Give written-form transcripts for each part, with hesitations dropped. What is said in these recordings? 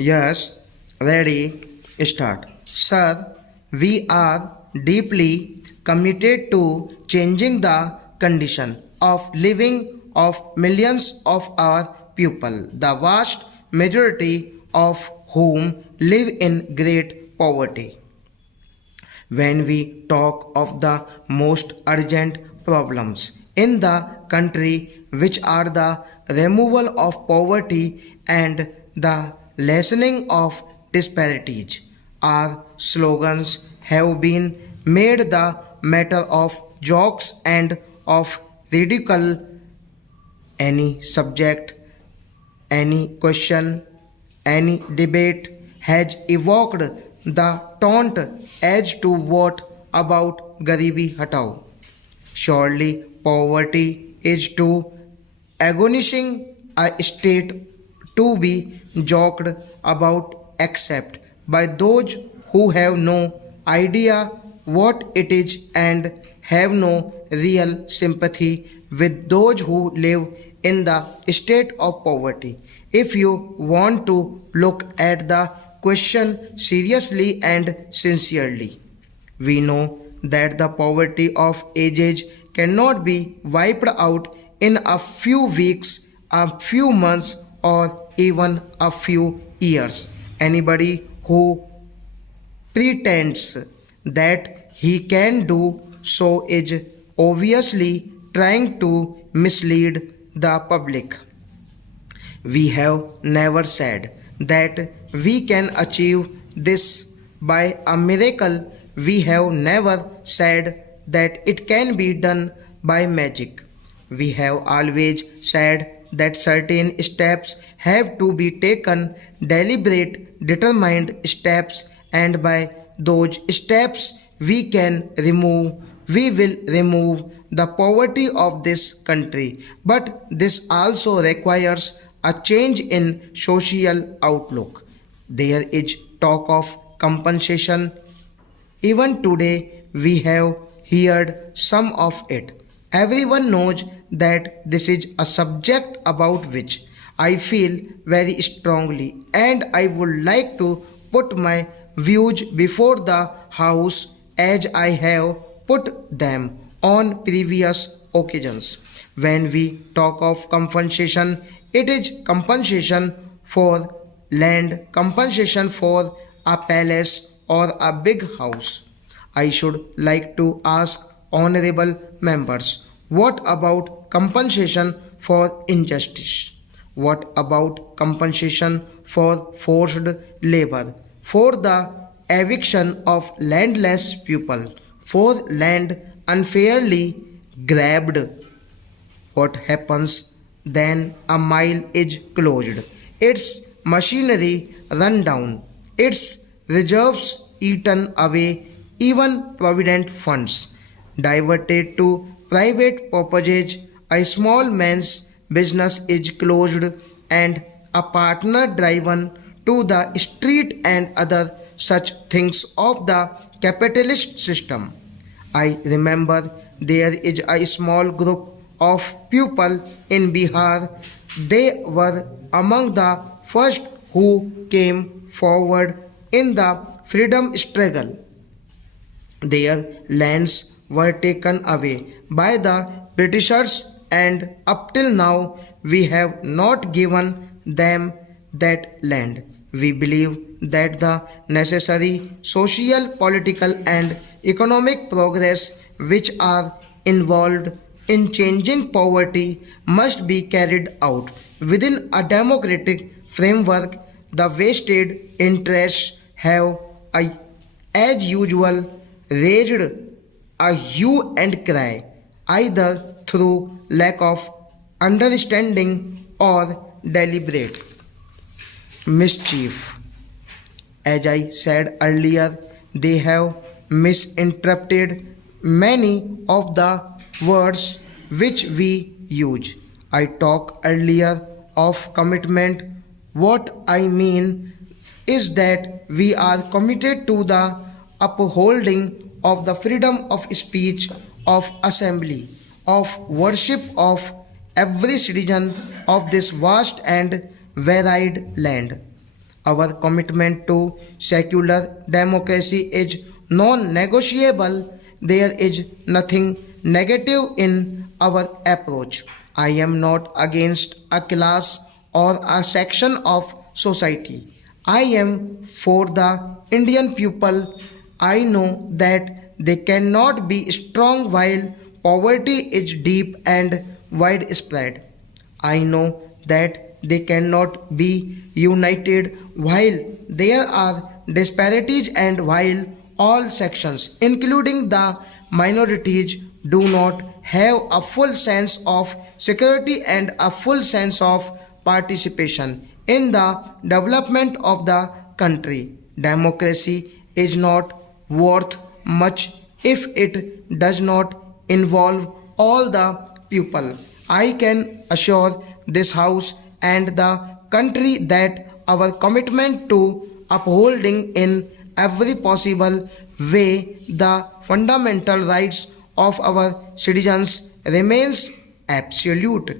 Yes, ready, start. Sir, we are deeply committed to changing the condition of living of millions of our people, the vast majority of whom live in great poverty. When we talk of the most urgent problems in the country, which are the removal of poverty and the lessening of disparities, our slogans have been made the matter of jokes and of ridicule. Any subject, any question, any debate has evoked the taunt as to what about Garibi Hatao. Surely poverty is too agonizing a state to be joked about except by those who have no idea what it is and have no real sympathy with those who live in the state of poverty. If you want to look at the question seriously and sincerely, we know that the poverty of ages cannot be wiped out in a few weeks, a few months, or even a few years. Anybody who pretends that he can do so is obviously trying to mislead the public. We have never said that we can achieve this by a miracle. We have never said that it can be done by magic. We have always said that certain steps have to be taken, deliberate, determined steps, and by those steps we will remove the poverty of this country. But this also requires a change in social outlook. There is talk of compensation. Even today we have heard some of it. Everyone knows that this is a subject about which I feel very strongly, and I would like to put my views before the House as I have put them on previous occasions. When we talk of compensation, it is compensation for land, compensation for a palace or a big house. I should like to ask honorable members, what about compensation for injustice? What about compensation for forced labor, for the eviction of landless people, for land unfairly grabbed? What happens then? A mile is closed, its machinery run down, its reserves eaten away, even provident funds diverted to private purposes. A small man's business is closed and a partner driven to the street and other such things of the capitalist system. I remember there is a small group of people in Bihar. They were among the first who came forward in the freedom struggle. Their lands were taken away by the Britishers, and up till now we have not given them that land. We believe that the necessary social, political, and economic progress which are involved in changing poverty must be carried out within a democratic framework. The vested interests have, as usual, raised a hue and cry, either through lack of understanding or deliberate mischief. As I said earlier, they have misinterpreted many of the words which we use. I talked earlier of commitment. What I mean is that we are committed to the upholding of the freedom of speech, of assembly, of worship of every citizen of this vast and varied land. Our commitment to secular democracy is non-negotiable. There is nothing negative in our approach. I am not against a class or a section of society. I am for the Indian people. I know that they cannot be strong while poverty is deep and widespread. I know that they cannot be united while there are disparities and while all sections, including the minorities, do not have a full sense of security and a full sense of participation in the development of the country. Democracy is not worth much if it does not involve all the people. I can assure this House and the country that our commitment to upholding in every possible way the fundamental rights of our citizens remains absolute.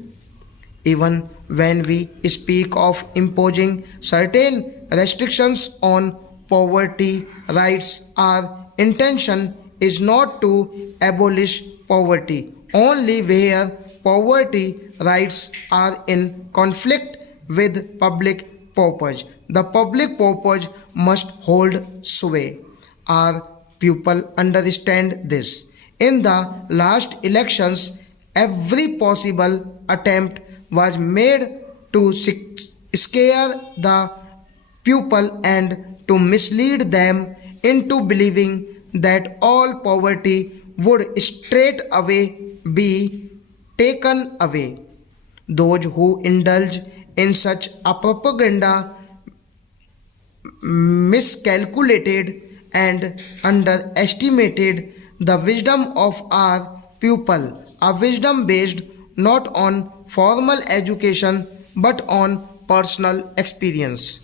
Even when we speak of imposing certain restrictions on poverty rights, our intention is not to abolish poverty, only where poverty rights are in conflict with public purpose. The public purpose must hold sway. Our people understand this. In the last elections, every possible attempt was made to scare the people and to mislead them into believing that all poverty would straight away be taken away. Those who indulge in such a propaganda miscalculated and underestimated the wisdom of our people, a wisdom based not on formal education but on personal experience.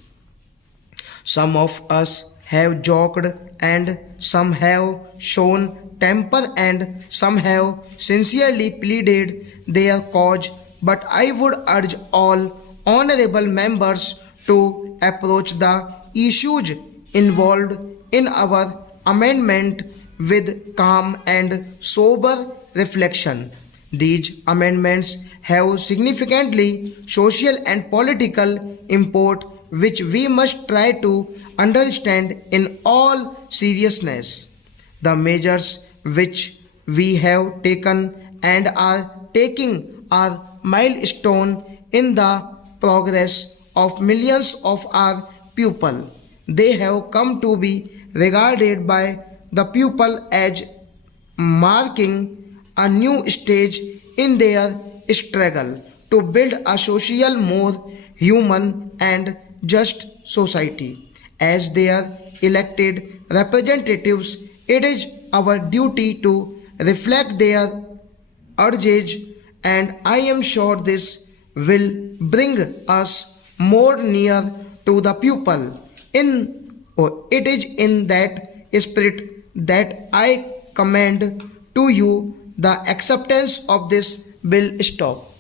Some of us have joked and some have shown temper and some have sincerely pleaded their cause, but I would urge all honorable members to approach the issues involved in our amendment with calm and sober reflection. These amendments have significantly social and political import which we must try to understand in all seriousness. The measures which we have taken and are taking are milestone in the progress of millions of our people. They have come to be regarded by the people as marking a new stage in their struggle to build a social, more human and just society. As their elected representatives, it is our duty to reflect their urges, and I am sure this will bring us more near to the people. It is in that spirit that I commend to you the acceptance of this bill. Stop.